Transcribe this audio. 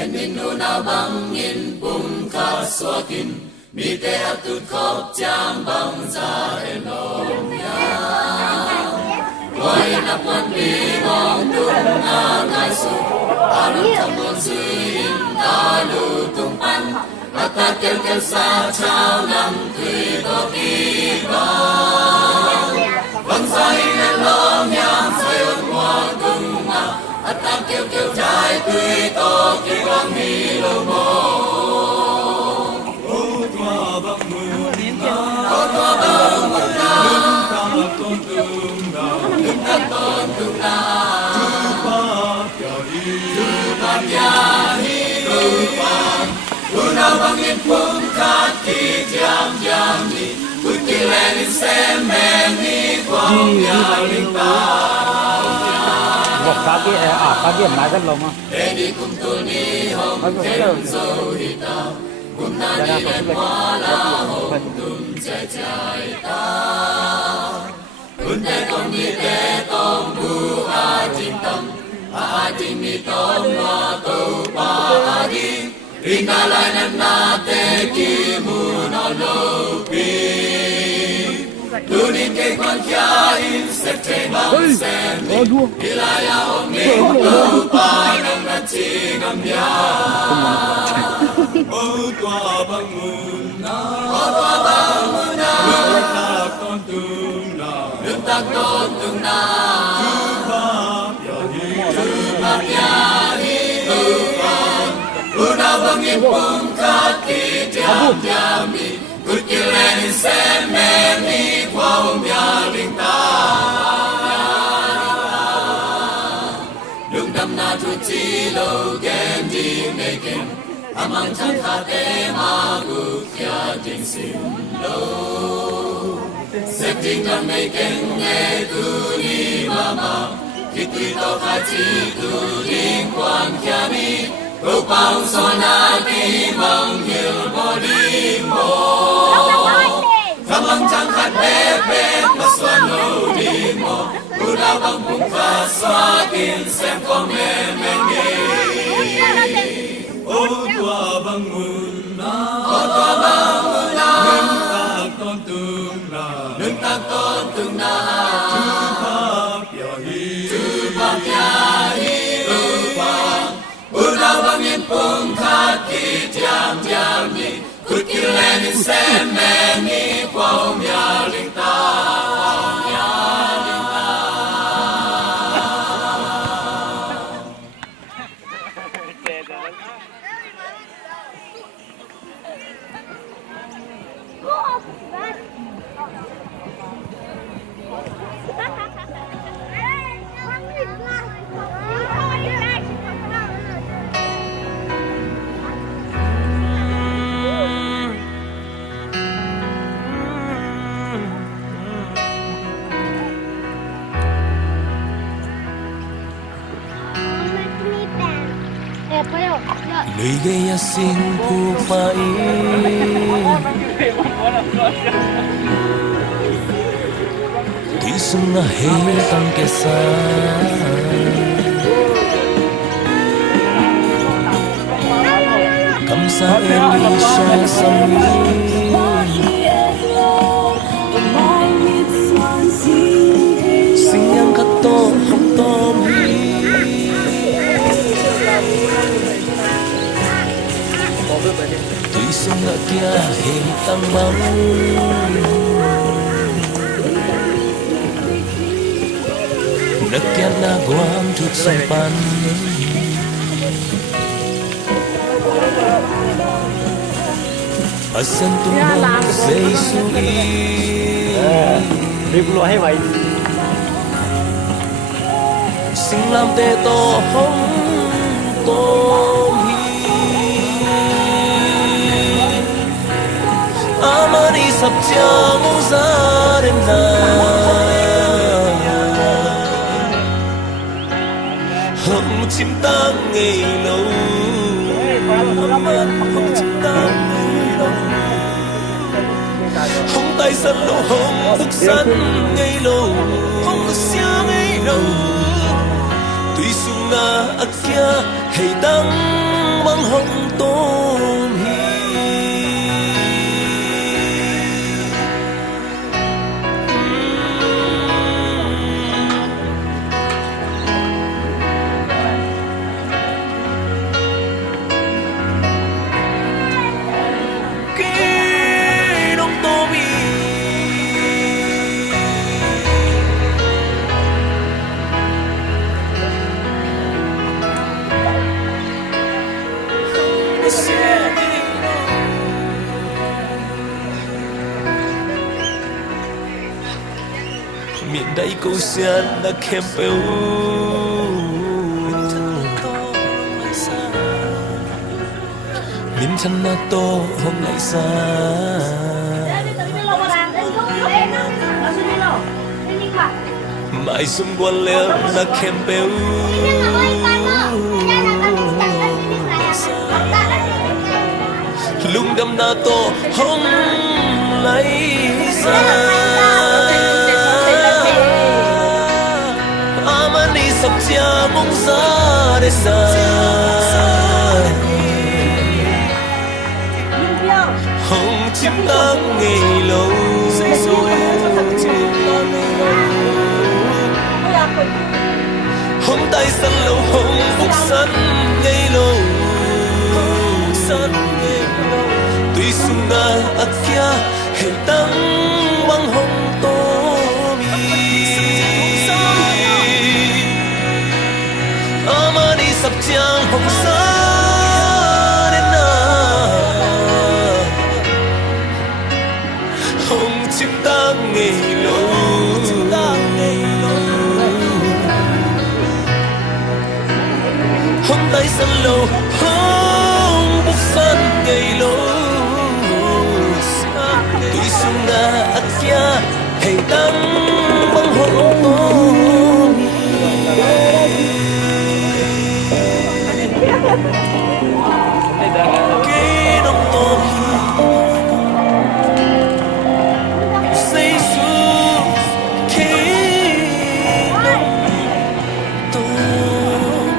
En min nu na bang in bum kha swakin mi te atut khop chang bang za enom ya Wai na pon mi mong tung na ngai su alu tham mon suin alu tung pan ata kel kel sa chao nam tui to ki ba bang sa in lo nyang sai on wa tung na ata kel kel jai tui to ki bang mi lo mo o tua bang mu na o tua bang mu na ta ton tung na ta ton tung na tu pa ya hi tu pa tu na bang in pum ka ki jam jam ni tu ki len in sem me ni kwang ya ling ta Gọc cá kia máy rất lồng á. Đi cùng tôi đi hồng thêm dâu hi ta cùng na đi lên hoa la hồng tung chạy chạy ta cùng te con đi te tông bu a jin tâm a jin mi tông hoa tu pa đi Rina lai na te ki mu no lo pi Tu đi cây con kia in sep chạy băng sen Ilaya om ni tu pa nang na chi ngam ya O tua bang mun na O tua bang mun na Nước ta con tung na Nước ta con tung na Tu pa ya hi tu pa Una bang in pum ka ki jam jam mi Good killing sen me ni kwao mya ling ta Lung dam na tu chi lo gen di me gen Amang chan kha te ma gu kya jing sim lo Sek jing dam me gen nge tu ni mama Ki tui to kha chi tu ling kwan kya ni Go pang so na ki mang hil bo ling bo Kamang chang khat be ma swan no di mo Buddha bang pung kha swa kin sem ko me nge O tua bang mun na O tua bang mun na Nung tak ton tung na Nung tak ton tung na Tu pa pya hi tu pa Buddha bang in pung khat ki jam jam ni Good killing in sen me ni kwao mya ling ta mya ling ta Lưỡi gây xin thu phải Thủy sung na hê tăng kê sa Cầm sa em đi sa sông Sinh yang khát tô học tôm Tuy sông ngã kia hình tăng bóng Đất kia na guam chút sông pan Ở sân tung hông dây suy Đi bộ hay vậy? Sinh làm tê to hông tôm Amani sab chang za đến na Hâm chim tang ngày lâu Hâm chim tang ngày lâu Hông tay sân lâu hông thức sân ngày lâu Hông xia ngày lâu Tuy sung na akia hay đắng hồng tôm hi cái đông tôm hi miền đây câu sen đã kèm béo miền thân na to hôm lại xa mãi xung quanh leo đã kèm béo lúc đâm na to hôm lại xa amani sắp chia mong xa để xa hồng chim nắng ngày lâu hồng tay sân lâu hồng phúc sân ngày lâu tuy sung na akia hei tăng băng hồng tô mi amani sắp chiang hồng sa đến na hồng chim tăng ngày lâu hồng tay sân lâu hồng phúc sân ngày lâu tuy sung na akia hei tăng băng hồng tô cái đông tôm say xuống cái đông tôm